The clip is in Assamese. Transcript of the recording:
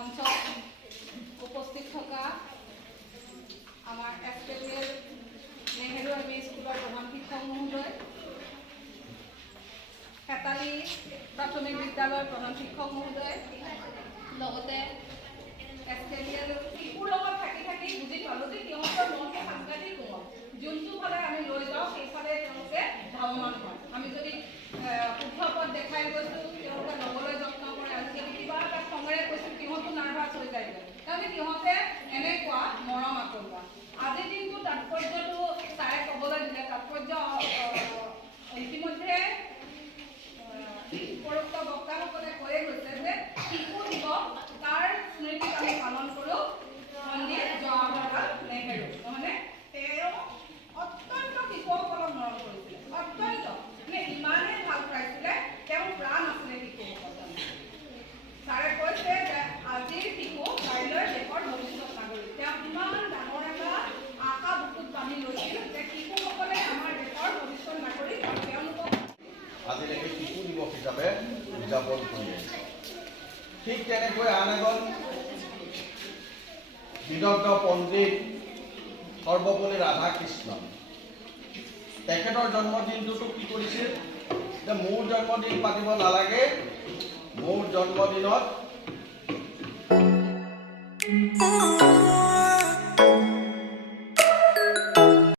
মঞ্চত উপস্থিত থকা আমাৰ SKPL নেহেৰু এম ই স্কুলৰ প্ৰধান শিক্ষক মহোদয়, হেতালি প্ৰাথমিক বিদ্যালয়ৰ প্ৰধান শিক্ষক মহোদয়, লগতে SKPL শিশুৰ লগত থাকি থাকি বুজি পালোঁ যে সিহঁতৰ মনটো সাংঘাতিক কোমল। যোনটো ফালে আমি লৈ যাওঁ সেইফালে তেওঁলোকে ধাৱমান হয়। আমি যদি শুদ্ধ পথ দেখাই গৈছোঁ তেওঁলোকে ল'বলৈ যত্ন কৰে। আজিকালি কিবা এটা খঙেৰে কৈছোঁ সিহঁতো নাৰ্ভাছ হৈ যায়, কাৰণ সিহঁতে এনেকুৱা মৰম আকৰ্ষণ। আজিৰ দিনটো তাৎপৰ্যটো ছাৰে ক'বলৈ দিলে। তাৎপৰ্য ইতিমধ্যে উপৰোক্ত বক্তাসকলে কৈয়ে গৈছে যে শিশু দিৱস তাৰ স্মৃতিত আমি পালন কৰোঁ পণ্ডিত জৱাহৰলাল নেহেৰু, নহয়নে? তেওঁ অত্যন্ত শিশুসকলক মৰম কৰিছিলে, অত্যন্ত মানে ইমানেই ভাল পাইছিলে, তেওঁ প্ৰাণ আছিলে শিশুসকল। ছাৰে কৈছে যে আজিৰ শিশু কাইলৈ দেশৰ ভৱিষ্যত নাগৰিক। তেওঁ ইমান ডাঙৰ এটা আশা বুকুত বান্ধি লৈছিল যে শিশুসকলে আমাৰ দেশৰ ভৱিষ্যত নাগৰিক আৰু তেওঁলোকক আজিলৈকে শিশু দিৱস হিচাপে উদযাপন কৰি আছে। ঠিক তেনেকৈ আন এজন বিদগ্ধ পণ্ডিত সৰ্বপল্লী ৰাধাকৃষ্ণ, তেখেতৰ জন্মদিনটোতো কি কৰিছিল যে মোৰ জন্মদিন পাতিব নালাগে, মোৰ জন্মদিনত